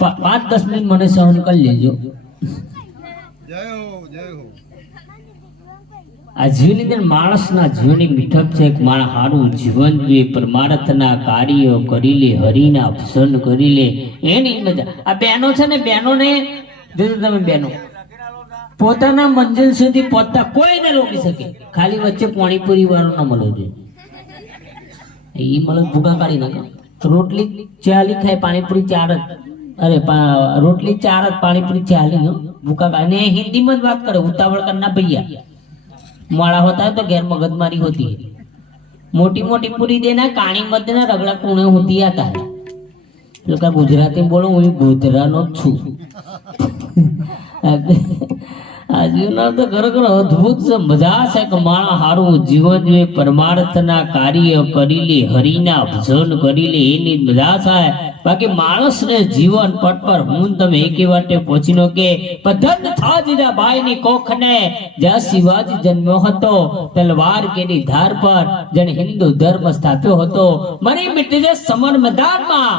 5-10 minute મને સહન કરી લેજો. જય હો જય હો. આ જીવની અંદર માણસના જીવનની મીઠપ છે. એક માણસ સારું જીવન જોઈએ, પરમાર્થના કાર્યો કરી લે, હરિના ભજન કરી લે, એની મજા. આ બહેનો છે ને, બહેનોને જોજો તમે, બહેનો પોતાના મંજિલ સુધી પહોંચતા કોઈને રોકી શકે, ખાલી વચ્ચે પાણીપુરી વાળો ન મળવો જોઈએ. એ મળે ભૂખા કાઢી નાખે. રોટલી ચાલી ખાય, પાણીપુરી 4 જ. અરે રોટલી 4 જ, પાણીપુરી 40. ભૂખા કાઢી ને હિન્દીમાં જ વાત કરે. ઉતાવળ કરના ભૈયા मोड़ा होता है तो गैर मगजमारी होती है. मोटी मोटी पूरी देना, काणी मत देना, रगड़ा कूणे होती आता है. तो क्या गुजराती बोलो, હું ગોધરાનો જ છું. આજના તો ખરેખર અદ્ભુત છે, મજા છે કે માણસ સારું જીવન જોઈએ, પરમાર્થના કાર્ય કરી લે, હરિના ભજન કરી લે, એની મજા થાય. બાકી માણસને જીવન પટ પર હું તમે એકી વાટે પહોંચીનો કે પધન થાજીના ભાઈની કોખને જ્યાં શિવાજી જન્મ્યો હતો, તલવાર કેની ધાર પર જેને હિન્દુ ધર્મ સ્થાપ્યો હતો, મરી મિટી જે સમર મેદાનમાં,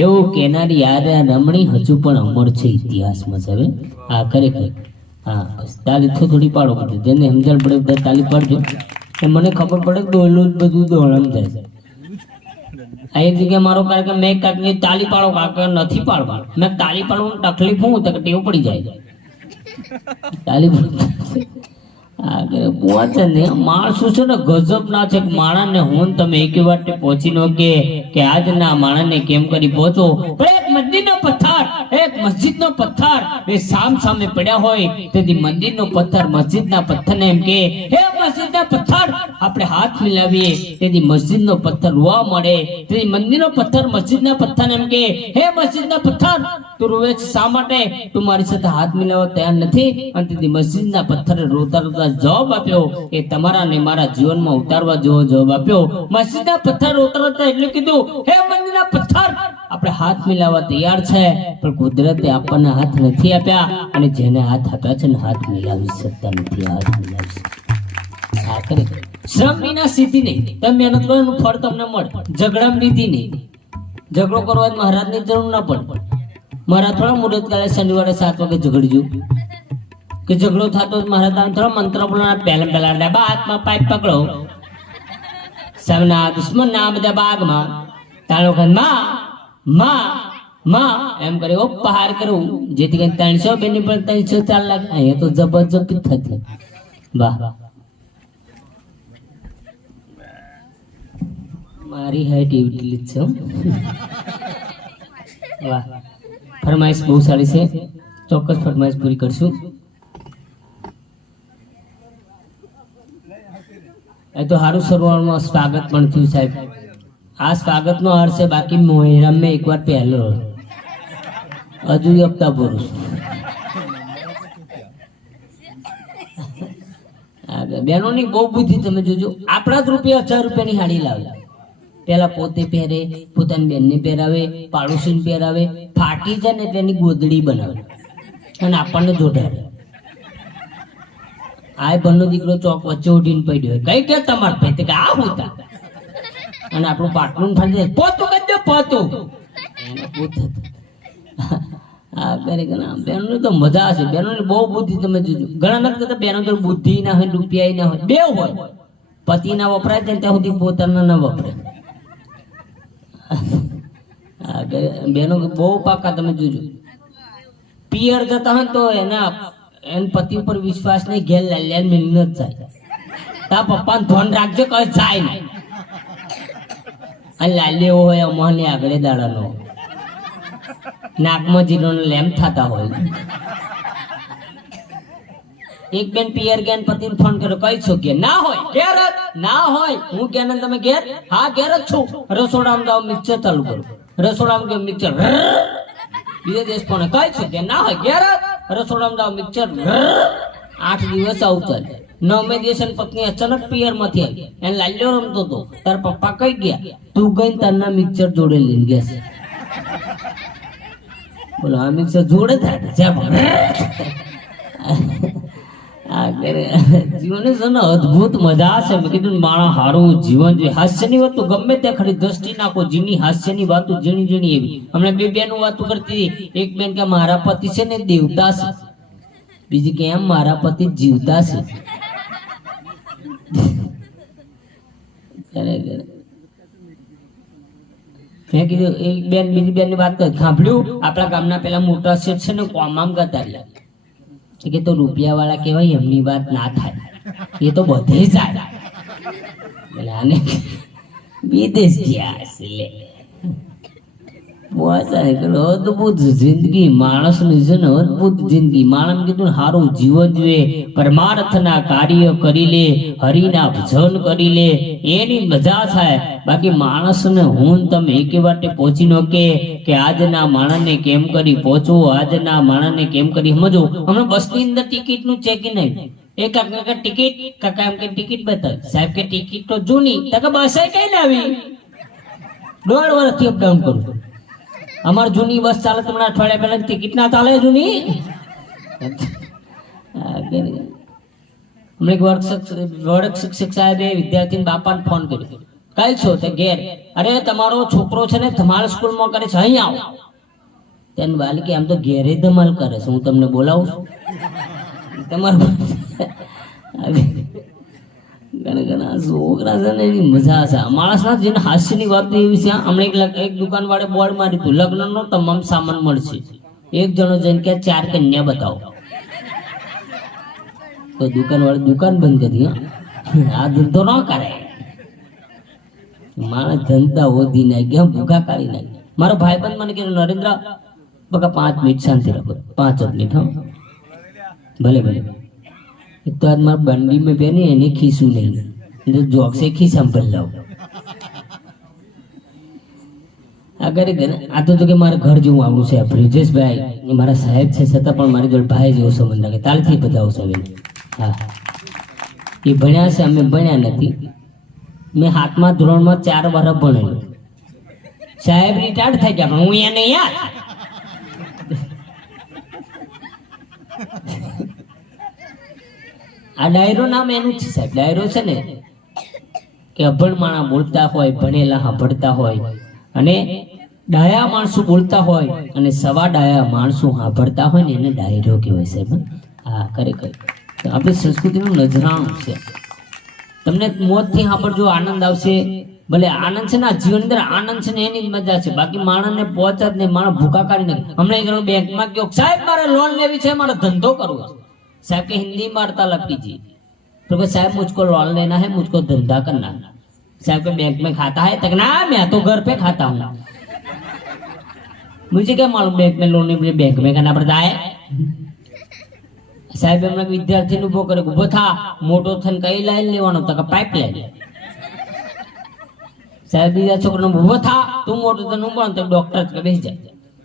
એવું કેનારી યાર રમણી હજુ પણ અમર છે ઇતિહાસમાં. હવે આ ખરેખર હા, બસ તાલી થોડી પાડો પડે, જેને સમજણ પડે બધા તાલી પાડજો. મને ખબર પડે કે ડોલું બધું દોડમ જાય છે. આ એક જગ્યાએ મારો કાર્યક્રમ, મેં કાંઈક તાલી પાડો, કાંક નથી પાડવા. મેં તાલી પાડવાની તકલીફ હું તો ટેવ પડી જાય તાલી પહોંચે ને. માણસો છે ને ગજબ ના છે. માણસને હું તમે એક વાટે પહોંચી નો કે આજના માણસને કેમ કરી પહોંચો. એક મંદિરનો પથ્થર, એક મસ્જિદનો પથ્થર એ સામ સામે પડ્યા હોય, તેથી મંદિરનો પથ્થર મસ્જિદના પથ્થરને એમ કે હે મસ્જિદના પથ્થર, આપણે હાથ મિલાવીએ, તેથી મસ્જિદનો પથ્થર રોવા મળે. તેથી મંદિરનો પથ્થર મસ્જિદના પથ્થરને એમ કે હે મસ્જિદના પથ્થર, તું રોવે છે શા માટે? તું મારી સાથે હાથ મિલાવવા તૈયાર નથી. અને તેથી મસ્જિદના પથ્થરે રોતા રોતા જવાબ આપ્યો કે તમારા ને મારા જીવનમાં ઉતારવા જેવો જવાબ આપ્યો. મસ્જિદના પથ્થર રોતા રોતા એટલું કીધું, હે મંદિરના પથ્થર, આપણે હાથ મિલાવવા તૈયાર છે, પણ કુદરતે આપણને હાથ નથી આપ્યા, અને જેને હાથ આપ્યા છે ને હાથ મિલાવી શકતા નથી. હાથ મિલાવી હા કરે શ્રમ વિના સિદ્ધિ નહીં. તમે મહેનત કરો એનું ફળ તમને મળે. ઝઘડા નીતિ નહીં. ઝઘડો કરવા મહારાજની જરૂર ના પડે. મહારાજ થોડા મુહૂર્ત કાલે શનિવારે 7 વાગે ઝઘડજો કે ઝઘડો થતો મહારાજ થોડા મંત્ર બોલવાના. પહેલા ડાબા હાથમાં પાઇપ પકડો, સૌના દુશ્મન ના બધા બાગમાં તાળો માં માં માં એમ કરે પહાર કરું, જેથી કરીને 300 બેની પણ 304 લાખ. અહીંયા તો જબરજસ્ત થતી. વાહ, મારી હાઈટ એટલી જ છે. વાહ, ફરમાઈશ બહુ સારી છે. ચોક્કસ ફરમાઈશ પૂરી કરશું. એ તો સારું સરોવરમાં સ્વાગત પણ થયું સાહેબ. આ સ્વાગત નો અર્થ છે, બાકી મોહેરામ મેં એકવાર પહેલો હજુ હપ્તા પુરુષ બહેનોની બહુ બુદ્ધિ. તમે જોજો, આપણા જ રૂપિયા 1000 રૂપિયાની હાડી લાવે, પેલા પોતે પહેરે, પોતાની બેનને પહેરાવે, પાડોશીને પહેરાવે, ફાટી જાય ને તેની ગોદડી બનાવે અને આપણને જોડાડે. આ બંને દીકરો ચોક વચ્ચે ઉઠીને પડ્યો હોય, કઈ કે તમારે ભાઈ કે આ હોતા, અને આપણું પાટલું ફાટી જાય, પોતું કરી દે પોતું. આ બહેનો તો મજા છે. બહેનોની બહુ બુદ્ધિ. તમે જોજો, ઘણા નથી કહેતા બહેનો તો બુદ્ધિ ના હોય, રૂપિયા ના હોય, બે હોય. પતિ ના વપરાય ત્યાં સુધી પોતાના ના વપરાય. બહેનો બહુ પાકા. તમે જોજો, પિયર જતા હોય તો એના પતિ ઉપર વિશ્વાસ નહીં, ઘેર લાલ્યા મહેનત જાય. તા પપ્પાને ધોન રાખજો, કઈ જાય નહીં. અને લાલ્યો હોય અમાને આગળ દાડાનો, નાકમાં જીરો લેમ થતા હોય. એક બેન પિયર ગયા પતિને ફોન કર્યો, કઈ છો કે ના હોય ઘેર જ ના હોય. હું કે તમે ઘેર? હા ઘેર જ છું. રસોડામાં જાવ, મિક્સર ચાલુ કરું. રસોડામાં ગયો મિક્સર, બીજો દેશ પણ કઈ છો કે ના હોય ઘેર જ. રસોડામાં જાવ, મિક્સર 8 દિવસ આવું ચાલે. 9મે દિવસે પત્ની અચાનક પિયર માંથી આવી, એને લાલ્યો રમતો હતો. તાર પપ્પા કઈ ગયા? તું ગઈ તારના મિક્સર જોડે લઈને ગયા છે. બોલો, આ મિક્સર જોડે થાય છે. જીવન છે ને અદ્ભુત મજા છે. મેં કીધું માણસ હારું જીવન જોઈએ. હાસ્યની વાત તો ગમે તે ખરી દ્રષ્ટિ નાખો, જીની હાસ્યની વાતો ઝીણી ઝીણી એવી. હમણાં બે બેનું વાતો કરતી હતી. એક બેન કે મારા પતિ છે ને દેવતા છે, બીજી કે એમ મારા પતિ જીવતા છે. મેં કીધું એક બેન બીજી બેન ની વાત કરી સાંભળ્યું, આપણા ગામના પેલા મોટા શેઠ છે ને કોમામ ગતા રહ્યા કે તો રૂપિયા વાળા કહેવાય એમની વાત ના થાય, એ તો બધે જાય. એટલે આને વિદેશ ગયા છે લે. અદભુત જિંદગી માણસની છે ને, અદભુત જિંદગી. માણસ કીધું સારું જીવન જોઈએ, પરમાર્થના કાર્ય કરી લે, હરિના ભજન કરી લે, એની મજા થાય. બાકી માણસને હું તમે એક વાટે પહોંચી નો કે આજના માણસને કેમ કરી પહોંચો, આજના માણસને કેમ કરી સમજો. હમણાં બસની અંદર ટિકિટ નું ચેકિંગ આવ્યું. એક કાકા ટિકિટ, કાકા એમ કે ટિકિટ બતાવી. સાહેબ કે ટિકિટ તો જૂની. કાકા બસે કઈ લાવી? 1.5 વર્ષથી અપડાઉન કરું છું. અમાર જૂની બસ ચાલે, તમને અઠવાડિયા પહેલા ટિકિટ ના ચાલે જૂની. હમણાં એક વર્ગ શિક્ષક સાહેબે વિદ્યાર્થી બાપાને ફોન કર્યો. કઈ છો? તે ઘેર. અરે તમારો છોકરો છે ને ધમાલ સ્કૂલમાં કરે છે, અહીં આવો. તેને વાલી કે આમ તો ઘેરે ધમાલ કરે છે, હું તમને બોલાવું છું. તમારું છોકરા છે ને એની મજા છે. માણસના જેને હાસ્યની વાત એવી છે. હમણાં એક દુકાન વાળે બોર્ડ માર્યું હતું, લગ્નનો તમામ સામાન મળશે. એક જણો જઈને કે 4 કન્યા બતાવો. તો દુકાન વાળે દુકાન બંધ કરી. આ ધંધો ન કરે. માણસ ધંધા હોધી નાખી, ભૂખા કાઢી નાખી. મારો ભાઈ બંધ મને કીધું, નરેન્દ્ર બકા 5 મિનિટ શાંતિ રાખો, 5 મિનિટ. હા ભલે ભલે. तो आज मार बंडी में पहनी है नहीं खींचू नहीं, जो जोक से खींचा भर लाओ. अगर आ तो के मारे घर जेवुं आवडું છે. બ્રિજેશ ભાઈ એ મારા સાહેબ છે, છતાં પણ મારી જોડે ભાઈ જેવો સંબંધ રાખે. તાલથી બતાવો સાહેબ. હા એ ભણ્યા છે, અમે ભણ્યા નથી. મેં 7મા ધોરણમાં 4 વર્ષ ભણેલું. સાહેબ રિટાયર્ડ થઈ ગયા, પણ હું એને યાદ. આ ડાયરો નામ એનું છે સાહેબ. ડાયરો છે ને કે અભણ માણસ બોલતા હોય, ભણેલા સાંભળતા હોય, અને ડાયા માણસો બોલતા હોય અને સવા ડાયા માણસો સાંભળતા હોય ને એને ડાયરો કહેવાય સાહેબ. હા ખરેખર આપણી સંસ્કૃતિનું નજરાણું છે. તમને મોતથી સાંભળજો આનંદ આવશે. ભલે આનંદ છે ને જીવન અંદર આનંદ છે ને એની જ મજા છે. બાકી માણસને પહોંચ જ નહીં, માણસ ભૂખા કાઢી નાખે. હમણાં એક બેંકમાં ગયો, સાહેબ મારે લોન લેવી છે, મારે ધંધો કરવો છે. साहब के हिंदी मारता लग कीजिए तो कि साहब मुझको लोन लेना है, मुझको धंधा करना है. साहब के बैंक में खाता है? तक ना मैं तो घर पे खाता हूँ. मुझे क्या मालूम बैंक में लोन मुझे बैंक में करना पड़ता है. साहब हमने विद्यार्थी उभो करे, उभो था मोटो थन कई लाइन लेवानो तो पाइप लाइन. साहब बीजा छोकरा उभो था, तू मोटो थन हूं बन तो डॉक्टर के बेच जाए.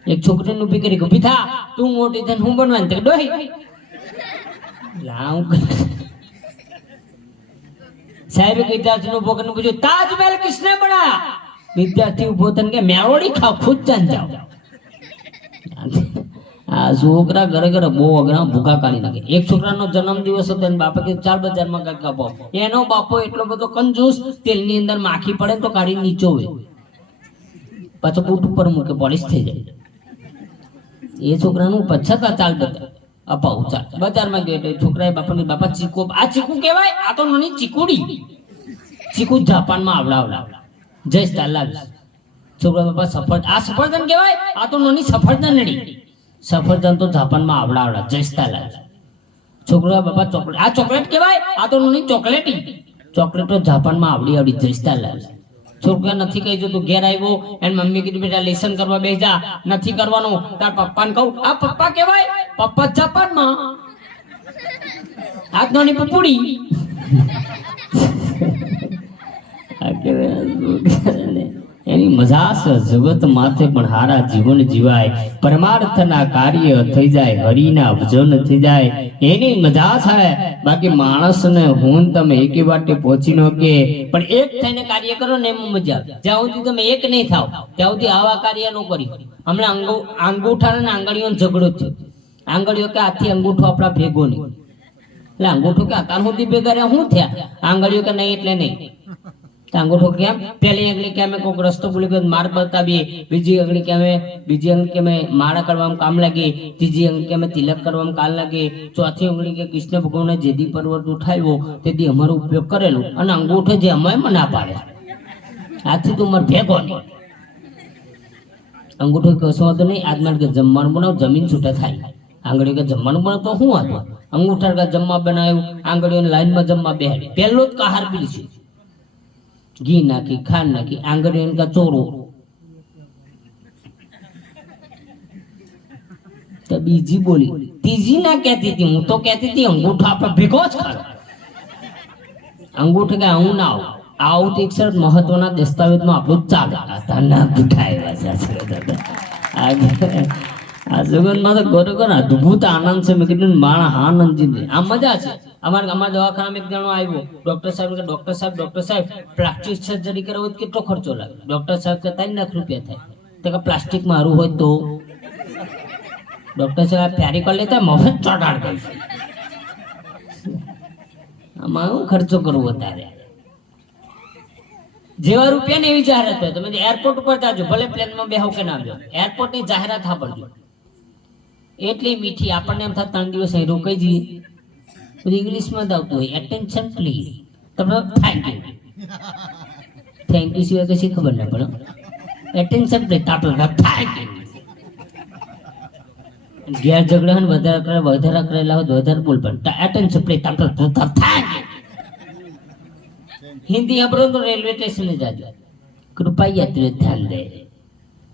एक छोकरी उभी करी उभी था, तू मोटी थन हूं बनवान तो डोही साहब विद्यार्थी उभो करने पूछो, ताजमहल किसने बनाया? विद्यार्थी उभो थन के मेलोडी खाओ, खुद जान जाओ. आ छोकरा घरे घरे बહુ અઘરા ભૂખા કાઢી નાખે. એક છોકરાનો જન્મદિવસ હતો અને બાપા કે 4 બજારમાં કાંઈક આપો. એનો બાપો એટલો બધો કંજૂસ, તેલની અંદર માખી પડે તો કાઢી નીચોવે, પાછો બૂટ ઉપર મૂકે, પોલિશ થઈ જાય. એ છોકરાનું પછતા ચાલ બતા અપાવ ચાલ. બજારમાં ગયો એટલે છોકરાએ બાપાને, બાપા ચીકુ. આ ચીકુ કહેવાય? આ તો નાની ચીકુડી. ચીકુ જાપાનમાં આવડાવડા જઈશ તાર લાવીશ. છોકરા બાપા આ સફરજન કહેવાય? આ તો નાની સફરજનડી. સફરજન તો જાપાનમાં આવડાવડા જઈશ તાર લાવીશ. છોકરા બાપા ચોકલેટ. આ ચોકલેટ કહેવાય? આ તો નાની ચોકલેટી. ચોકલેટો જાપાનમાં આવડી જઈશ તાર લાવીશ. છોકરા નથી કહી જો તું ઘેર આવ્યો એની મમ્મી કીધું બેટા લેસન કરવા બેસી જા. નથી કરવાનું. તાર પપ્પાને કહું, આ પપ્પા કહેવાય? પપ્પા જાપાનમાં. આ નાની પપુડી. એની મજા છે. જગત માથે પણ હારા જીવન જીવાય, પરમાર્થના કાર્ય થઈ જાય, હરિના ભજન થઈ જાય, એની મજા છે. બાકી માણસને હું તમે એકી વાટે પહોંચી નો કે, પણ એક થઈને કાર્ય કરો ને એમાં મજા આવે. જ્યાં સુધી તમે એક નહીં થાવ ત્યાં સુધી આવા કાર્ય ન કરી. હમણાં અંગૂઠા ને આંગળીઓનો ઝઘડો થયો. આંગળીઓ કે આથી અંગૂઠો આપણા ભેગો નહીં. એટલે અંગૂઠો કે આકાર સુધી ભેગા રહ્યા શું થયા? આંગળીઓ કે નહીં એટલે નહીં. તો અંગૂઠો કેમ? પેલી આંગળી કે અમે કોઈક રસ્તો ભૂલી ગયો માર્ગ બતાવીએ, બીજી આંગળી કે અમે માળા કરવામાં કામ લાગી, ત્રીજી આંગળી કે અમે તિલક કરવામાં કામ લાગી, ચોથી આંગળી કે કૃષ્ણ ભગવાને જેદી પર્વત ઉઠાવ્યો તેથી અમારો ઉપયોગ કરેલું, અને અંગૂઠો જે અમે ના પાડે આથી તું મારે ભેગો નહીં. અંગૂઠો કશો હતો નહીં. આજ મારે કે જમવાનું બનાવ, જમીન છૂટા થાય. આંગળીઓ કે જમવાનું બનાવ તો શું હતું? અંગૂઠા કે જમવા બનાવ્યું, આંગળીઓને લાઈનમાં જમવા બેહાડી. પહેલો જ કહાર પીલી છે, ઘી નાખી, ખાંડ નાખી, આંગળીઓ કા ચોરું. તો બીજી બોલી, ત્રીજી ના કહેતી હતી, હું તો કહેતી હતી અંગૂઠો આપણે ભેગો જ ખાડો. અંગૂઠો કે હું ના આવું. આવું તો એક સરસ મહત્વના દસ્તાવેજમાં આપણું જ ચાલે. ના પૂઠાય આ જગતમાં તો ખરેખર અદભુત આનંદ છે. મેં કીધું માણા આનંદજી આ મજા છે. અમારા દવાખાનામાં એક જણો આવ્યો, ડોક્ટર સાહેબ પ્લાસ્ટિક સર્જરી કરાવો તો કેટલો ખર્ચો લાગે? ડોક્ટર સાહેબ કે 3 લાખ રૂપિયા થાય. તો કે પ્લાસ્ટિક મારું હોય તો? ડોક્ટર સાહેબ ફેરી કરી લેતા મફત ચોટાડ કરીશું. આમાં હું ખર્ચો કરવો અત્યારે? જેવા રૂપિયા ને એવી જાહેરાત હોય. તમે એરપોર્ટ ઉપર જાજો, ભલે પ્લેનમાં બેહો કે ના બેહો, એરપોર્ટ ની જાહેરાત સાંભળજો. એટલી મીઠી, આપણને એમ થાય 3 દિવસ અહીં રોકાઈ જઈએ. બધું ઇંગ્લિશમાં જ આવતું હોય. એટેન્શન પ્લીઝ, તમને થેન્ક યુ સિવાય કશી ખબર ના પડે. એટેન્શન પ્લીઝ, આપણે થેન્ક યુ. ઘેર ઝઘડા હોય વધારે કરેલા હોય વધારે બોલ, પણ એટેન્શન પ્લીઝ, આપણે થેન્ક યુ. हिंदी खबरों तो रेलवे स्टेशन में जाते, कृपया यात्रियों ध्यान दें,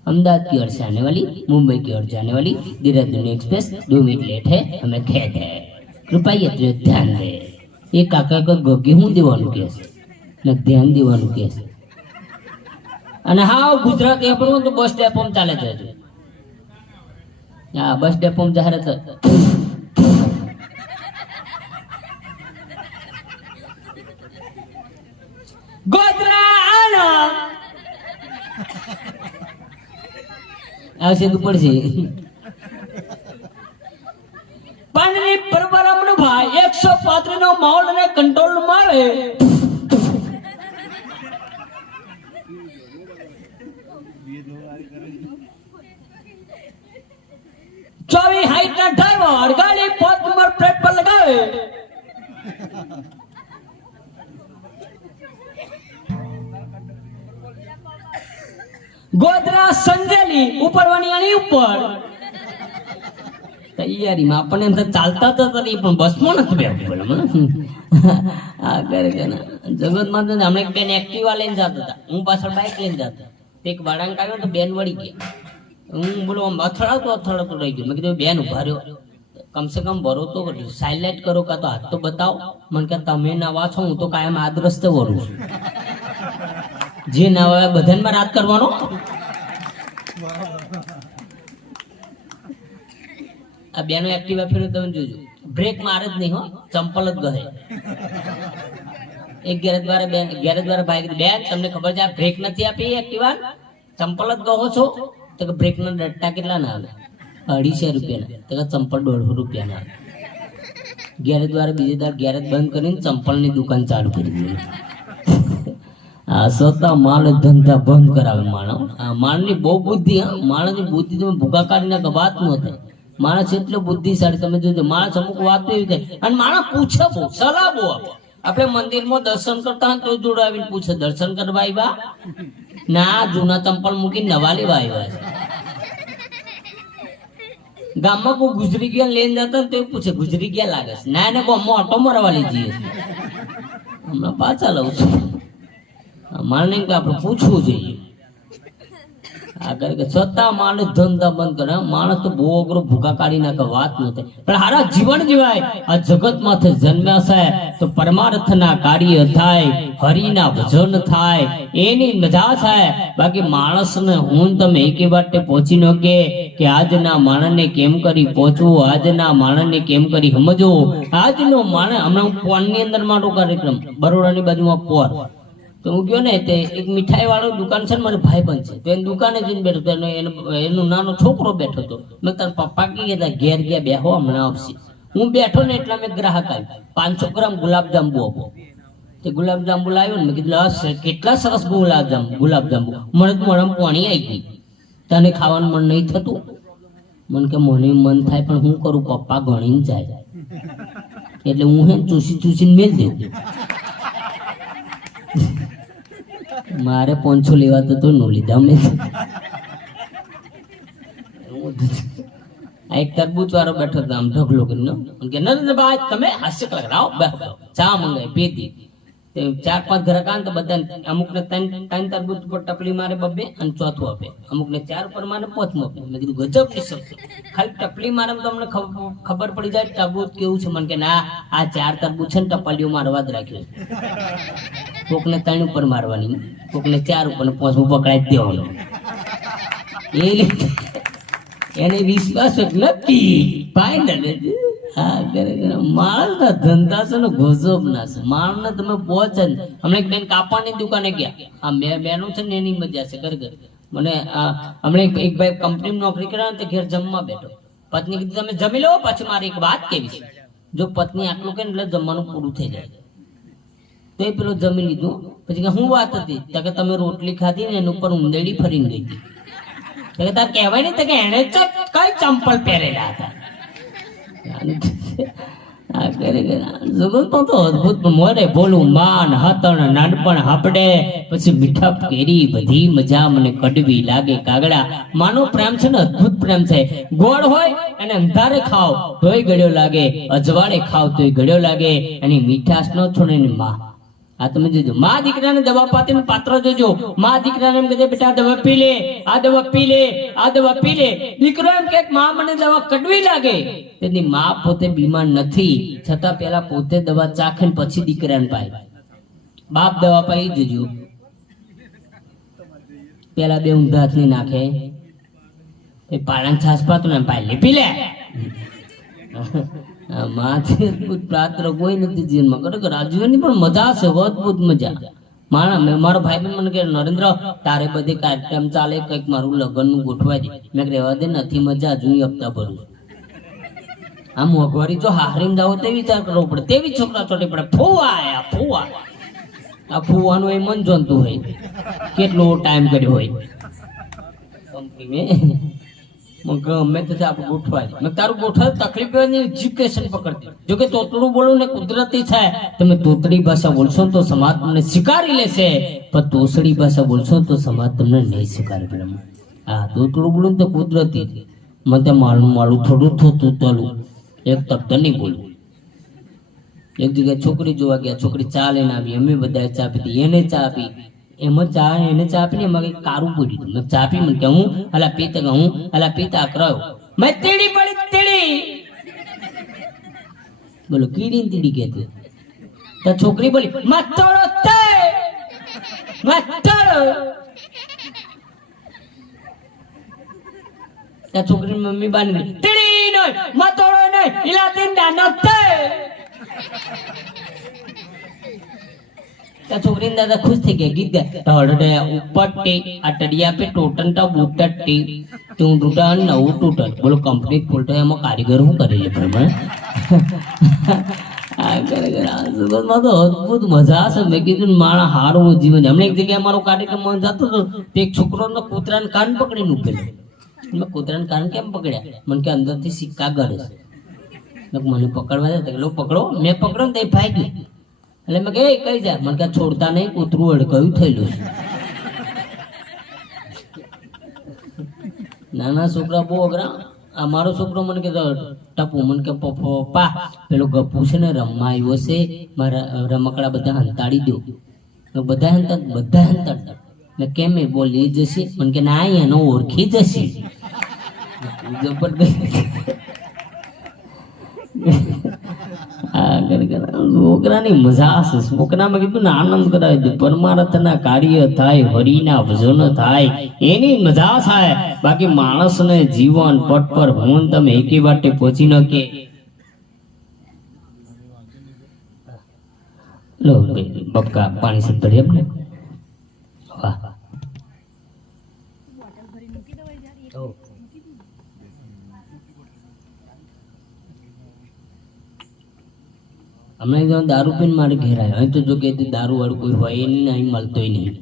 अहमदाबाद की ओर से आने वाली, मुंबई की ओर जाने वाली देहरादून एक्सप्रेस 2 मिनट लेट है, हमें खेद है, कृपया यात्रियों ध्यान दें. ये काका को गेहूं देवानुं केस ने ધ્યાન દેવાનું કેસ. અને હા ગુજરાતી ખબરો તો બસ ડેપોમાં ચાલે છે. હા બસ ડેપોમાં જાહેરાત ગોધરા આનંદ આવશે તો પડશે. પાણીની પરબરામનો ભાઈ 135 નો માહોલ અને કંટ્રોલ માં આવે. ચોવી હાઈટ ના ડ્રાઈવર ગાડી 5 નંબર પ્લેટ પર લગાવે. ગોધરા સંજેલી ઉપરવાણીયાની ઉપર તૈયારીમાં આપણને એમ ચાલતા તો પણ બસમાં નથી બેઠું. જગતમાં તો હમણાં એક બેન એક્ટિવા લઈને જતા હતા, હું પાછળ બાઇક લઈને જતો. એક વળાંક આવ્યો તો બેન વળી ગયા. હું બોલો અથડાતો રહી ગયો. મેં કીધું બેન ઉભા રહ્યો, કમસે કમ ભરો તો સાઇલેન્ટ કરો, કાં તો હાથ તો બતાવો. મને કે તમે નવા છો, હું તો કાયમ આ જ રસ્તે વળું છું. જે ના હોય બધાને રાત કરવાનો. આ બેનો એક્ટિવા ફેરવું તમે જોજો, બ્રેક મારે જ નહીં હો, ચંપલ જ ગહે. એક ગેરેજ દ્વારા ભાઈ બેન તમને ખબર છે આ બ્રેક નથી આપી એક્ટિવા, ચંપલ જ ગહો છો? તો કે બ્રેક ના ડટ્ટા કેટલા ના આવે? 250 રૂપિયાના. તો કે ચંપલ 150 રૂપિયાના આવે. ગેરેજ દ્વારા બીજે દર ગેરેજ બંધ કરીને ચંપલની દુકાન ચાલુ કરી દીધી. આ સત્તા માલ ધંધા બંધ કરાવે માણસ. આ માણસની બહુ બુદ્ધિ. માણસની બુદ્ધિ તમે ભૂકા કાઢી નાખો, વાત ન થાય. માણસ એટલો બુદ્ધિશાળી, તમે જોજો. માણસ અમુક વાત એવી કહે, અને માણસ પૂછે બહુ, સલાહ બહુ આપે. આપણે મંદિરમાં દર્શન કરતા હોય તો જોડાવીને પૂછે, દર્શન કરવા આવ્યા? ના, જૂના ચંપલ મૂકીને નવા લેવા આવ્યા છે. ગામમાં કોઈ ગુજરી ગયા લઈને જતા તો પૂછે, ગુજરી ગયા લાગે છે? ના, એને ગામમાં ઓટો મરવા લઈ જઈએ હમણાં પાછા લઉં છું. માને આપણે પૂછવું જોઈએ. આગળ કે છતાં માણસ ધંધા બંધ કરે. માણસ તો બહુ અઘરો ભૂખા કાઢી નાખે, વાત નથી. પણ હારા જીવન જીવાય. આ જગત માંથી જન્મ્યા છે તો પરમાર્થ ના કાર્ય થાય, હરિના ભજન થાય, એની મજા થાય. બાકી માણસ ને હું તમે એક વાટે પહોંચી ન કે આજના માણસને કેમ કરી પહોંચવું, આજના માણસને કેમ કરી સમજવું. આજનો માણસ હમણાં પોન ની અંદર મારો કાર્યક્રમ બરોડાની બાજુમાં પોર તો હું ગયો ને, તે એક મીઠાઈ વાળો દુકાન છે ને, મારો ભાઈ બંધ છે. તો એની દુકાને જઈને બેઠો હતો, એનો નાનો છોકરો બેઠો હતો. મેં તારા પપ્પા કે ઘેર ગયા બેહો હમણાં આવશે. હું બેઠો ને એટલા મેં ગ્રાહક આવ્યો 500 ગ્રામ ગુલાબજાંબુ આપો. તે ગુલાબજાંબુ લાવ્યો ને મેં કીધું કેટલા સરસ ગુલાબજાંબુ મને તો મોઢામાં પાણી આવી ગઈ. તને ખાવાનું મન નહીં થતું? મને કે મને મન થાય પણ હું કરું, પપ્પા ગણીને જાય એટલે હું હે ચૂસીને મેલ દઉં. મારે 500 લેવા તો નો લીધા મેં. આ એક તરબૂચ વાળો બેઠો હતો આમ ઢગલો કરીને કે નરેન્દ્રભાઈ તમે હાસ્ય કલાકાર આવો ચા મંગાવી પીધી. તે 4-5 ઘરે કાન તો બધા અમુકને 3 તરબૂચ ઉપર ટપલી મારે બબ્બે અને ચોથું આપે, અમુકને 4 ઉપર મારે 5મું આપે. મેં કીધું ગજબ ની શબ્દ, ખાલી ટપલી મારે તમને ખબર પડી જાય તરબૂચ કેવું છે. મને કે ના આ 4 તરબૂચ છે ને ટપલીઓ મારવા જ રાખ્યો. કોકને 3 ઉપર મારવાની, કોકને 4 ઉપર, 5મું પકડાઈ જ દેવાનું. એ રીતે એને વિશ્વાસ નક્કી ફાઈનલ. માણસના ધંધા છે ને ગજબ ના છે. માણસને તમે પહોંચ જ હમણાં એક બેન કાપડની દુકાને ગયા, આ બેનો છે ને એની મજા છે ઘર. મને હમણાં એક ભાઈ કંપની નોકરી કર્યા ને ઘેર જમવા બેઠો. પત્ની કીધું તમે જમી લો પછી મારી એક વાત કેવી છે. જો પત્ની આટલું કે એટલે જમવાનું પૂરું થઈ જાય. તો એ પેલો જમી લીધું પછી કે શું વાત હતી? તો કે તમે રોટલી ખાધી ને એની ઉપર ઉંદેડી ફરીને ગઈ હતી. તાર કહેવાય ને કે એને કઈ ચંપલ પહેરેલા હતા. અદભુત મોરે બોલું માન હતણ નાનપણ હાપડે પછી મીઠા કેરી બધી મજા મને કડવી લાગે કાગડા. માનો પ્રેમ છે ને અદભુત પ્રેમ છે. ગોળ હોય અને અંધારે ખાવ તોય ગળ્યો લાગે, અજવાળે ખાવ તોય ગળ્યો લાગે. એની મીઠાશ નો છોડે ને માં. આ તમે જોજો, માં દીકરાને દવા પાતીને પાત્ર જોજો. માં દીકરાને એમ કહે બેટા દવા પી લે, આ દવા પી લે, આ દવા પી લે. દીકરો એમ કે માં મને દવા કડવી લાગે. તેની માં પોતે બીમાર નથી છતાં પેલા પોતે દવા ચાખે ને પછી દીકરાને પાય. બાપ દવા પાઈ જજો, પેલા બે ઊંધા હાથની નાખે, એ પાડાને છાસ પાતું ને પાય લે પી લે. પાત્ર કોઈ નથી જીવનમાં. ખરેખર આ જીવનની પણ મજા છે, અદભુત મજા. મારો ભાઈ બહેન મને કે નરેન્દ્ર તારે બધી કાર્યક્રમ ચાલે, કઈક મારું લગ્ન નું ગોઠવાય દે. મેં રહેવા દે, નથી મજા, હજુ હપ્તા ભરું. આ મોંઘવારી જો હારીમ જાવ તે વિચાર કરવો પડે, તેવી છોકરા ચોટી પડે. ફૂવા આ ફૂવાનું એ મન જોનતું હોય કેટલો ટાઈમ કર્યો હોય કંપની ગમે તે આપણે ગોઠવાય. મેં તારું ગોઠવાય તકલીફ એજ્યુકેશન પકડતી. જો કે તોતડું બોલું ને કુદરતી છે. તમે તોતડી ભાષા બોલશો તો સમાજ તમને સ્વીકારી લેશે, પણ તોસડી ભાષા બોલશો તો સમાજ તમને નહીં સ્વીકારી પડે. હા તોતડું બોલું તો કુદરતી. મને માળું થોડું થતું તલું એક તબ્દ નહીં બોલું. એક જગ્યાએ છોકરી જોવા ગયા, છોકરી ચા લઈને આવી, અમે બધા ચા પીધી, એને ચા આપી. એમાં ચા એને ચા આપીને એમાં કઈ કારું પડ્યું. મેં ચા પી, મને કે હું અલા પીતા કે હું અલા પીતા કર્યો મેં તીડી પડી તીડી. બોલો કીડી તીડી કેતી. તો છોકરી બોલી મતોડો તે મતોડો. ત્યાં છોકરી મમ્મી બાની તીડી નહીં મતોડો નહીં ઇલાદીન દાનો તે. છોકરી દાદા ખુશ થઈ ગયા. ગીત ઢળડે ઉપટ્ટી અટડિયા પે ટોટન ટા બુટટ્ટી તું ટૂટા નવું તૂટટ. બોલો કંપની ખોલતો એમાં કારીગર હું કરી લે પ્રમાણે. તો અદભુત મજા છે. મેં કીધું મારા હારું જીવન. હમણાં એક જગ્યાએ અમારો કાર્યક્રમ જતો હતો, એક છોકરો કૂતરાને કાન પકડીને ઉભેલો. મેં કૂતરાને કાન કેમ પકડ્યા? મને કે અંદરથી સિક્કા ગળે છે. મને પકડવા જાય તો પકડો. મેં પકડો ને તો એ ભાઈ ગયું. એટલે મેં કઈ કઈ જાય? મને ક્યાં છોડતા નહીં, કૂતરું અડકયું થયેલું છે. નાના છોકરા બહુ અઘરા. અમારો છોકરો મને કે ટપુ, મને કે પપ્પા પેલો ગપુ છે ને રમવા આવ્યો છે, મારા રમકડા બધા હંતાડી દો. બધા હંતાડતા. મેં કેમ એ બોલી જશે? મને કે ના એનો ઓળખી જશે. જબરદસ્ત છોકરાની મજા છે. છોકરામાં કીધું ને આનંદ કરાય છે. પરમાર્થના કાર્ય થાય, હરિના ભજન થાય, એની મજા થાય. બાકી માણસને જીવન પટ પર હું તમે એકી વાટે પહોંચી નકે. લો બક્કા પાણી સંતળી એમ ને. વાહ હમણાં એકદમ દારૂ પીને મારે ઘેર આવ્યો. અહીં તો જો કે દારૂ વાળું કોઈ હોય નહીં ને અહીં મળતોય નહીં.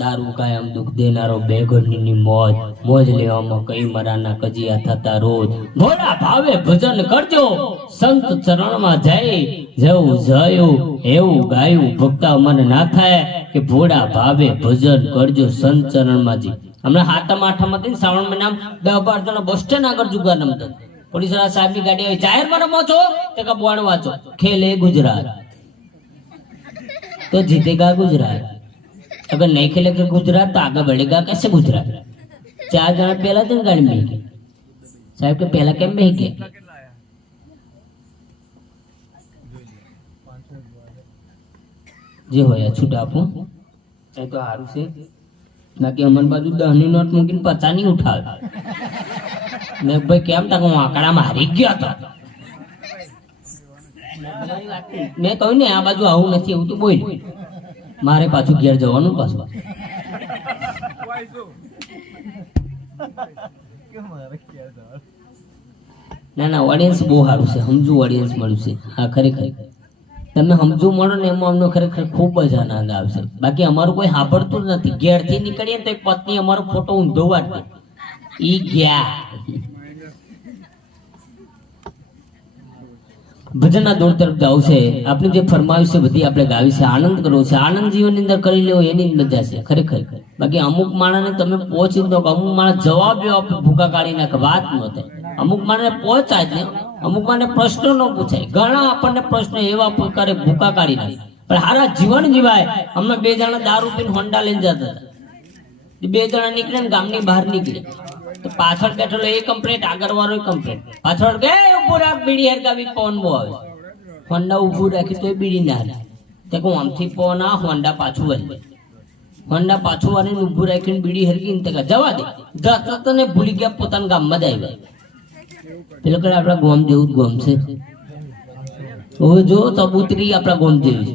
દારૂ કાયમ દુઃખ દેનારો બેઘરની મોજ મોજ લેવામાં કઈ મરાના કજિયા થતા રોજ. ભોળા ભાવે ભજન કરજો સંત ચરણમાં જાય જેવું જયું એવું ગાયું. ભક્તા મને ના થાય કે ભોળા ભાવે ભજન કરજો સંત ચરણમાં જી. હમણાં હાથમ આઠમ હતી ને શ્રાવણ મહિનામાં 10-12 જણા બસ સ્ટેન્ડ આગળ જુગાર રમતા. પોલીસ વાળા સાહેબની ગાડી આવી જાહેરમાં રમો છો તે કા બોર્ડ વાંચો ખેલે ગુજરાત तो जीतेगा गुजरात. अगर नहीं खेलेगा गुजरात तो आगे बढ़ेगा कैसे गुजरात. 4 जन पहला दिन गाड़ी में गए साहब के पहला केम में गए. જે હોય છૂટા આપું એ તો સારું છે. બાકી અમન બાજુ 10 ની નોટ મૂકીને 50 ની ઉઠાવે. મેં ભાઈ કેમ તક હું આંકડામાં હારી ગયો હતો. મેં કહ્યું ને આ બાજુ આવું નથી એવું તો બોલ. મારે પાછું ઘેર જવાનું પાછું. ના ના ઓડિયન્સ બહુ સારું છે. સમજુ ઓડિયન્સ મળ્યું છે. હા ખરેખર તમે સમજુ મળો ને એમાં અમને ખરેખર ખૂબ જ આનંદ આવશે. બાકી અમારું કોઈ સાંભળતું જ નથી. ઘેરથી નીકળીએ ને તો પત્ની અમારો ફોટો ઊંધો વાળતી ઈ ગયા. ભજનના દોર તરફ જવું છે. આપણી જે ફરમાવીશ છે બધી આપણે ગાવી છે. આનંદ કરવો છે. આનંદ જીવનની અંદર કરી લેવો એની જ મજા છે ખરેખર. બાકી અમુક માણસને તમે પહોંચી દો કે અમુક માણસ જવાબ આપે ભૂકા કાઢી નાખે વાત ન થાય. અમુક માણસને પહોંચાય જ નહીં. અમુક માણસને પ્રશ્નો ન પૂછાય. ઘણા આપણને પ્રશ્નો એવા પ્રકારે ભૂકા કાઢી નાખે. પણ હારા જીવન જીવાય. અમે 2 જણા દારૂ પીને હોન્ડા લઈને જતા હતા. 2 જણા નીકળે ને ગામની બહાર નીકળે તો પાછળ બેઠેલો એ કમ્પ્લેટ આગળ વાળો કમ્પ્લેટ. પાછળ કે ઉભું રાખ બીડી હરગાવી પવન બહુ આવે. હોન્ડા ઉભું રાખી તોય બીડી ના હાલે. તે કહું આમથી પવન આ હોન્ડા પાછું વાળી. હોન્ડા પાછું વાળીને ઉભું રાખીને બીડી હરગીને તે જવા દે. જતા તને ભૂલી ગયા પોતાના ગામમાં જ આવ્યા. પેલો કે આપણા ગોમ જેવું જ ગોમ છે. હવે જો ચબૂતરી આપણા ગોમ જેવી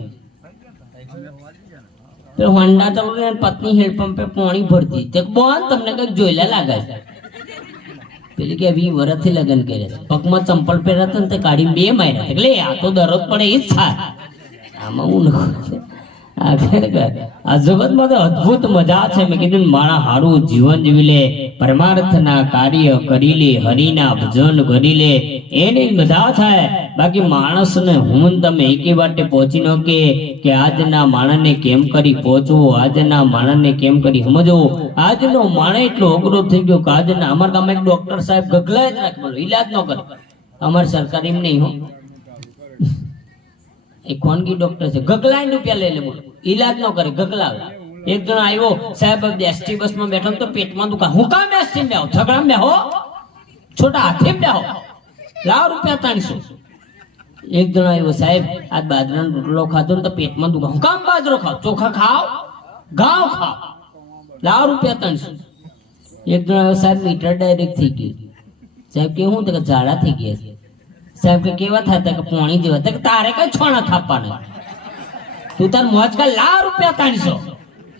છે. હોન્ડા ચાલુ પત્ની હેડપંપે પાણી ભરતી તે બોન તમને કઈક જોયેલા લાગે છે. પેલી કે 20 વર્ષથી લગ્ન કરે છે. પગમાં ચંપલ પહેર્યા હતા ને તે કાઢી 2 માર્યા. એટલે આ તો દરરોજ પડે એ જ થાય. આમાં હું આ જગતમાં તો અદભુત મજા છે. મેં કીધું મારા હારું જીવન જીવી લે. પરમાર્થના કાર્ય કરી લે. હરિના ભજન કરી લે એની મજા થાય. બાકી માણસને હું તમે એકી વાટે પહોંચી ન કે આજના માણસને કેમ કરી પહોંચવો. આજના માણસને કેમ કરી સમજવો. આજનો માણસ એટલો અઘરો થઈ ગયો કે આજના અમારા ગામમાં એક ડોક્ટર સાહેબ ગગલાય જ રાખ બોલો ઈલાજ ન કરે. અમારે સરકારી એમ નહીં હો. એ ખાનગી ડોક્ટર છે. ગગલાય રૂપિયા લઈ લે બોલો ઈલાજ ન કરે ગગલાવે. એક જણ આવ્યો સાહેબ એસટી બસમાં બેઠો તો પેટમાં દુખા. હું કામ એસટી બેહો ઝઘડા બેહો છોટા હાથે બેહો લાવ રૂપિયા 300. એક જણ આવ્યો સાહેબ આ બાજરાનો રોટલો ખાધો ને તો પેટમાં દુખા. હું કામ બાજરો ખાવ ચોખા ખાવ ઘાવ ખાવ લાવ રૂપિયા 300. એક જણ આવ્યો સાહેબ મીટર ડાયરેક્ટ થઈ ગયું. સાહેબ કે હું તો ઝાડા થઈ ગયા છે. સાહેબ કે કેવા થાય કે પોણી જેવા કે તારે કઈ છોણા થાપવાના તું તાર મોજ કર લાવ રૂપિયા 300.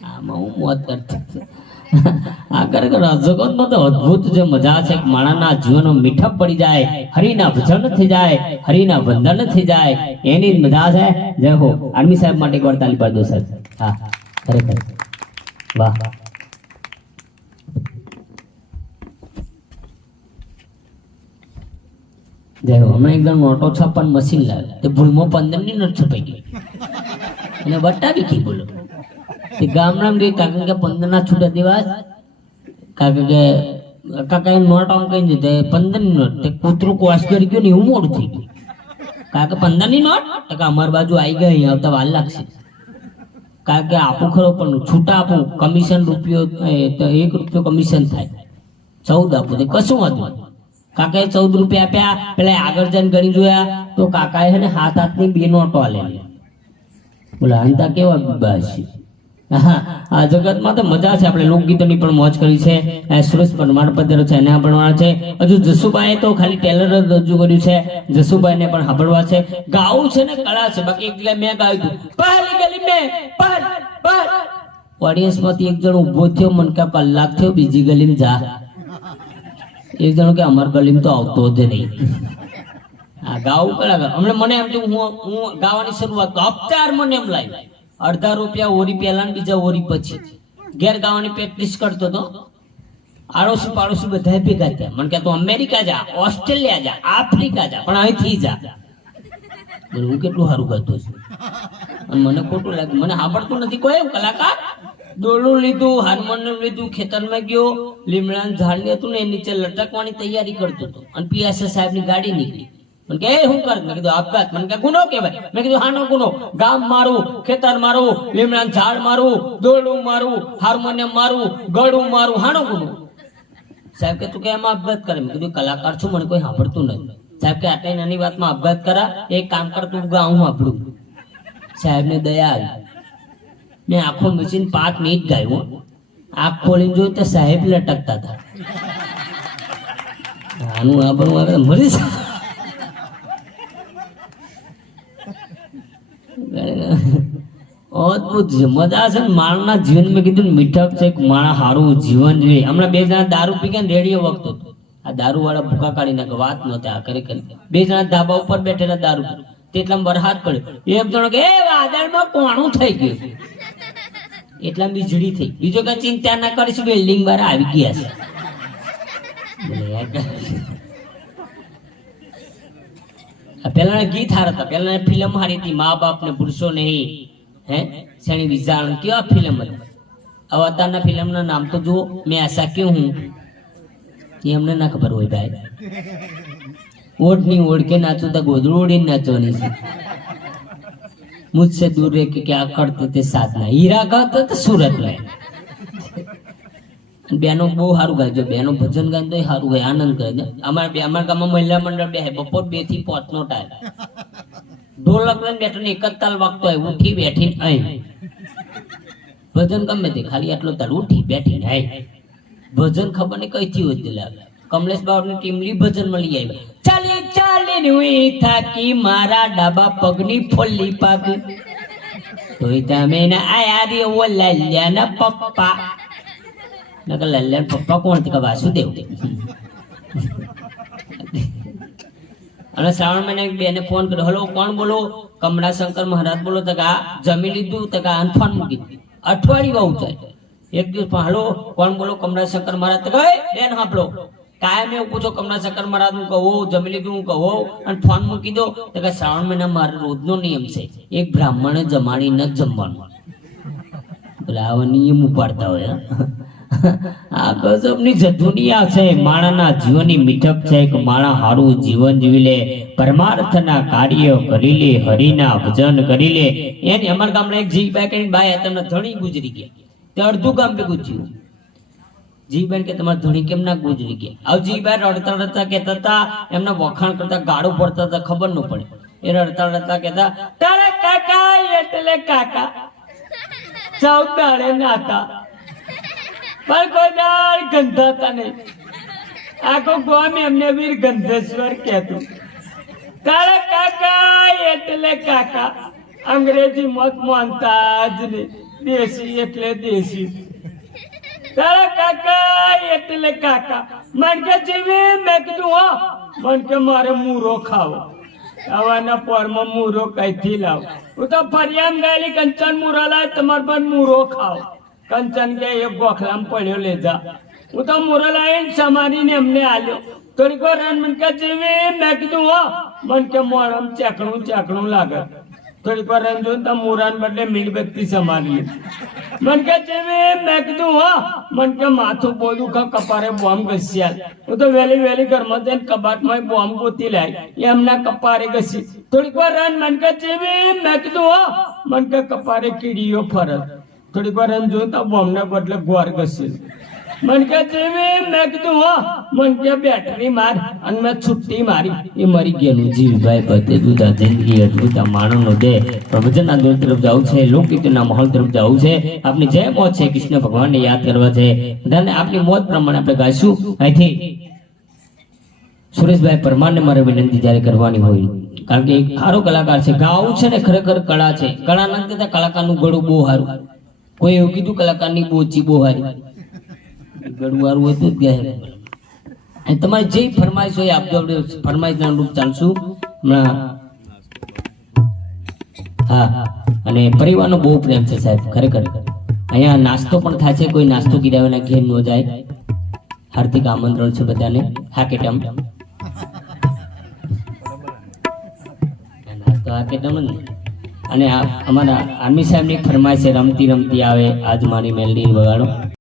આમાં હું મોજ કરતો આ ખરેખર જગતમાં તો અદભુત જે મજા છે. માણસના જીવનમાં મીઠપ પડી જાય. હરિના ભજન થઈ જાય. હરિના વંદન થઈ જાય એની જ મજા છે. જય હો. આર્મી સાહેબ માટે એકવાર તાલી પાડી દો સાહેબ. હા ખરેખર વાહ. જય હો. હમણાં એકદમ નોટો છાપવાનું મશીન લાવે તે ભૂલમાં 15 ની નોટ છપાઈ ગઈ અને બટાવી ગઈ બોલો. તે ગામડામાં ગઈ કાકા કે 15 ના છૂટા દેવા. કાકા કે કાકા નોટ આમ કઈ દીધે 15 ની નોટ. તે કૂતરું કોશ કરી ગયું ને એવું મોડું થઈ ગયું. કાકા 15 ની નોટ તો અમારી બાજુ આવી ગઈ અહીં આવતા વાર લાગશે. કારણ કે આપું ખરો પણ છૂટા આપું કમિશન રૂપિયો તો 1 રૂપિયો કમિશન થાય. 14 આપું તે કશું વાંધો. કાકાએ 14 રૂપિયા આપ્યા. પેલા આગળ જઈને ગણી જોયા તો કાકાએ છે ને 7-8 ની 2 નોટો આલેલી. બોલા અંતા કેવા બાસી. આ જગતમાં તો મજા છે. આપણે લોકગીતોની પણ મોજ કરી છે. સુરેશ પરમાર પધારો છે એના ભણવાના છે. હજુ જસુભાઈએ તો ખાલી ટેલર જ રજૂ કર્યું છે. જસુભાઈને પણ સાંભળવા છે. ગાવું છે ને કળા છે. બાકી એક જગ્યાએ મેં ગાયું હતું પહેલી ગલી મેં પર પર. ઓડિયન્સ માંથી એક જણ ઉભો થયો મને કે કલાક થયો બીજી ગલીમાં જા. એક જણો કે અમાર ગલીમાં તો આવતો જ નહીં. આ ગાવું કલાકાર હમણાં મને એમ થયું હું ગાવાની શરૂઆત તો હપ્તાર મને એમ લાગ્યું અડધા રૂપિયા ઓરી પહેલા ને બીજા ઓરી પછી ઘેર ગાવાની પ્રેક્ટિસ કરતો હતો. આડોશી પાડોશી બધા ભેગા થયા મને કે તું અમેરિકા જા, ઓસ્ટ્રેલિયા જા, આફ્રિકા જા, પણ અહીંથી જા. હું કેટલું સારું ગાતો છું અને મને ખોટું લાગ્યું. મને સાંભળતું નથી કોઈ એમ કલાકાર. દોરડું લીધું, હાર્મોનિયમ લીધું, ખેતરમાં ગયો, લીમડાનું ઝાડ હતું ને એ નીચે લટકવાની તૈયારી કરતો હતો અને પીએસએ સાહેબની ગાડી નીકળી. મને કે એ શું કર? મેં કીધું આપઘાત. મને કે ગુનો કહેવાય. મેં કીધું હાનો ગુનો? ગામ મારું, ખેતર મારું, લીમડાનું ઝાડ મારું, દોરડું મારું, હાર્મોનિયમ મારું, ગળું મારું, હાનો ગુનો? સાહેબ કે તું કે એમાં આપઘાત કરે? મેં કીધું કલાકાર છું, મને કોઈ સાંભળતું નથી. સાહેબ કે આટલી નાની વાતમાં આપઘાત કરા? એક કામ કર, તું ગા, હું આપણું. સાહેબ ને દયા આવી. મેં આખો મશીન 5 મિનિટ ગાયું. આંખ ખોલીને જોયું તો સાહેબ લટકતા હતા. આનું આપણું આવે મરી અદભુત છે, મજા છે ને માણસના જીવન. મેં કીધું મીઠક છે, માણસ સારું જીવન જોઈએ. હમણાં 2 જણા દારૂ પી ગયા રેડિયો વખતો હતો. આ દારૂ વાળા ભૂખા કાઢી નાખે, વાત નહોતી આ કરી. 2 જણા ધાબા ઉપર બેઠેલા દારૂ તેટલા વરસાદ પડ્યો. એક જણો કે એ વાદળમાં કોણું થઈ ગયું, એટલા વીજળી થઈ. બીજો કે ચિંતા ના કરીશ, બિલ્ડિંગ બાર આવી ગયા છે. પેલા ગીત હાર હતા, પેલા ફિલ્મ હારી હતી, મા બાપ ને ભૂલશો નહીં. હે શેની વિજાણ કેવા ફિલ્મ હતી. હવે અત્યારના ફિલ્મ ના નામ તો જુઓ. મેં ऐसा क्यों हूं એ અમને ના ખબર હોય ભાઈ. ઓઢની ઓઢ કે નાચું તો ગોદડું ઓઢીને નાચવાની છે. मुझसे दूर रह के क्या करते थे साधना, हीरा गाते थे सूरत में. બેનો બહુ સારું ગાય. જો બેનો ભજન ગાય તો સારું ગાય, આનંદ કરે. અમારા ગામમાં મહિલા મંડળ બે બપોર 2 થી 5 નો ટાઈમ. ઢોલક લઈને બેઠો ને એક જ તાલ વાગતો હોય, ઉઠી બેઠી અહીં ભજન ગમે તે, ખાલી આટલો તાલ ઉઠી બેઠી ને અહીં ભજન. ખબર નહીં કઈ થી હોય લાગે. કમલેશ બાવળની ટીમલી ભજન મળી આવી. ચાલી ચાલી હુઈ થાકી મારા ડાબા પગની ફોલ્લી પાકી, તોય તમે ને આયા રે ઓ લલ્યાના પપ્પા. નકર લલ્યાના પપ્પા કોણ કે વાસુદેવ. અને શ્રાવણ મહિને બેને ફોન કર્યો, હલો કોણ બોલો? કમળાશંકર મહારાજ બોલો. તો આ જમી લીધું? તો આ ફોન મૂકી દીધું. અઠવાડિયું આવું થાય. એક દિવસ હલો કોણ બોલો? કમળાશંકર મહારાજ. તો કહે બેન સાંભળો, કાયમ એવું પૂછો કમળાશંકર મહારાજ હું કહો, જમી લીધું હું કહો અને ફોન મૂકી દો. તો કે શ્રાવણ મહિના મારો રોજનો નિયમ છે, એક બ્રાહ્મણે જમાડીને જ જમવાનું. એટલે આવા નિયમ ઉપાડતા હોય. આ ગજબની જધુનિયા છે. માણાના જીવનની મીઠપ છે કે માણા હારું જીવન જીવી લે, પરમાર્થના કાર્ય કરી લે, હરિના ભજન કરી લે. એની અમારા ગામના એક જીભાઈ કરીને બાઈ તમને ધણી ગુજરી ગયા. તે અડધું ગામ ભેગું થયું. જીભાઈ કે તમારા ધણી કેમ ના ગુજરી ગયા? આવ જીભાઈ રડતા રડતા કહેતા હતા, એમના વખાણ કરતા ગાળો પડતા હતા, ખબર ન પડે. એ રડતા રડતા કહેતા, તારા કાકા એટલે કાકા 14 દાડે નાતા, પણ કોઈ દાળ ગંધાતા નહીં. આખો ગામ એમને વીર ગંધેશ્વર કહેતું. તારા કાકા એટલે કાકા, અંગ્રેજી મત માનતા જ નહીં, દેશી એટલે દેશી. તારા કાકા એટલે કાકા. મન કે જીવી? મેં કીધું હા. મન કે મારે મૂરો ખાવો. આવાના પોરમાં મૂરો કઈથી લાવ? હું તો ફરિયામ ગયેલી, કંચન મૂરો લાવ, તમારે પણ મૂરો ખાવ. કંચન કે એક ગોખલામાં પડ્યો લે જા. હું તો મૂરો લાવીને સમારીને એમને આલ્યો. થોડીક વાર મન કે જીવી? મેં કીધું હા. મન કે મોડમ ચેકણું ચેકણું લાગે. થોડીક વાર જોયું તો મૂરાને બદલે મીણબત્તી સમારી લીધી. મન કે જીવી? મેં કીધું હા. મન કે માથું બોલું કપારે બોમ્બ ઘસ્યા. હું તો વહેલી વહેલી ઘરમાં જઈને કબાટમાં બોમ્બ ગોતી લાવી, એમના કપારે ઘસી. થોડીક વાર મન કે જીવી? મેં કીધું હા. મન કે કપારે કીડીઓ ફરત. થોડીક વાર જોયું તો બોમ્બને બદલે ગોર ઘસી. મન કે જીવી? મેં કીધું હા. મન કે બેટરી માર અને મેં છુટ્ટી મારી, એ મરી ગયેલું. જીવભાઈ બધે જુદા જિંદગી અદભુત માણસનો દે. પ્રવચન આંદોલન તરફ જવું છે, લોકગીતના માહોલ તરફ જવું છે. આપની જય મોત છે, કૃષ્ણ ભગવાનને યાદ કરવા છે. બધાને આપની મોત પ્રમાણે આપણે ગાઈશું. અહીંથી સુરેશભાઈ પરમારને મારે વિનંતી જ્યારે કરવાની હોય, કારણ કે એક સારો કલાકાર છે. ગાવું છે ને ખરેખર કળા છે. કળા ના કહેતા કલાકારનું ગળું બહુ સારું. કોઈ એવું કીધું કલાકારની બોચી બહુ સારી. ગળું સારું હતું જ ગયા. અને તમારી જે ફરમાઈશ હોય એ આપજો. આપણે ફરમાઈશના અનુરૂપ ચાલશું હમણાં. હા, અને પરિવારનો બહુ પ્રેમ છે સાહેબ, ખરેખર. અહીંયા નાસ્તો પણ થાય છે, કોઈ નાસ્તો કીધા વિના ઘેર ન જાય. હાર્દિક આમંત્રણ છે બધાને. હા કેટમ તો આ કેટમ જ ને. અને અમારા આર્મી સાહેબની ફરમાઈશ છે, રમતી રમતી આવે આજ મારી મેલડી વગાડો.